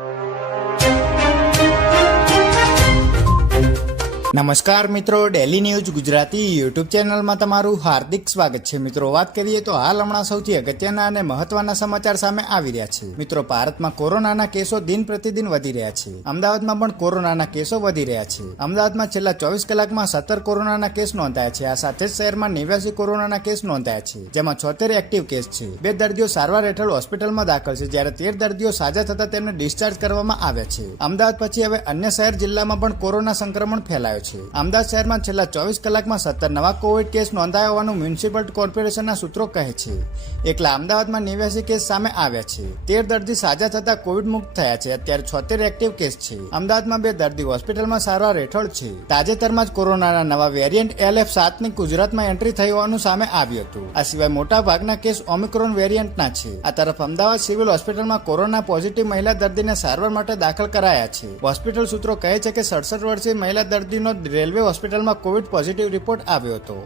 you. નમસ્કાર મિત્રો daily news Gujarati YouTube ચેનલમાં તમારું હાર્દિક સ્વાગત છે. મિત્રો, વાત કરીએ તો હાલ હમણાં સૌથી અગત્યના અને મહત્વના સમાચાર સામે આવી રહ્યા છે. મિત્રો, ભારતમાં કોરોનાના કેસો દિન પ્રતિદિન વધી રહ્યા છે. અમદાવાદમાં પણ કોરોનાના કેસો વધી રહ્યા છે. અમદાવાદમાં છેલ્લા ચોવીસ કલાકમાં સત્તર કોરોનાના કેસ નોંધાયા છે. આ સાથે જ શહેરમાં નેવ્યાસી કોરોનાના કેસ નોંધાયા છે, જેમાં છોતેર એક્ટિવ કેસ છે. બે દર્દીઓ સારવાર હેઠળ હોસ્પિટલમાં દાખલ છે. જ્યારે તેર દર્દીઓ સાજા થતા તેમને ડિસ્ચાર્જ કરવામાં આવ્યા છે. અમદાવાદ પછી હવે અન્ય શહેર જિલ્લામાં પણ કોરોના સંક્રમણ ફેલાયો છે. અમદાવાદ શહેરમાં છેલ્લા ચોવીસ કલાકમાં સત્તર નવા કોવિડ કેસ નોંધાયા હોવાનું મ્યુનિસિપલ કોર્પોરેશનના સૂત્રો કહે છે. એકલા અમદાવાદમાં નેવ્યાસી કેસ સામે આવ્યા છે. તેર દર્દી સાજા થતા કોવિડ મુક્ત થયા છે. અત્યારે છોતેર એક્ટિવ કેસ છે. અમદાવાદમાં બે દર્દી હોસ્પિટલમાં સારવાર હેઠળ છે. તાજેતરમાં જ કોરોનાના નવા વેરિયન્ટ એલએફ સાતની ગુજરાતમાં એન્ટ્રી થઈ હોવાનું સામે આવ્યું હતું. આ સિવાય મોટા ભાગના કેસ ઓમિક્રોન વેરિયન્ટના છે. આ તરફ અમદાવાદ સિવિલ હોસ્પિટલમાં કોરોના પોઝિટિવ મહિલા દર્દીને સારવાર માટે દાખલ કરાયા છે. હોસ્પિટલ સૂત્રો કહે છે કે સડસઠ વર્ષીય મહિલા દર્દીનો રેલવે હોસ્પિટલમાં કોવિડ પોઝિટિવ રિપોર્ટ આવ્યો હતો.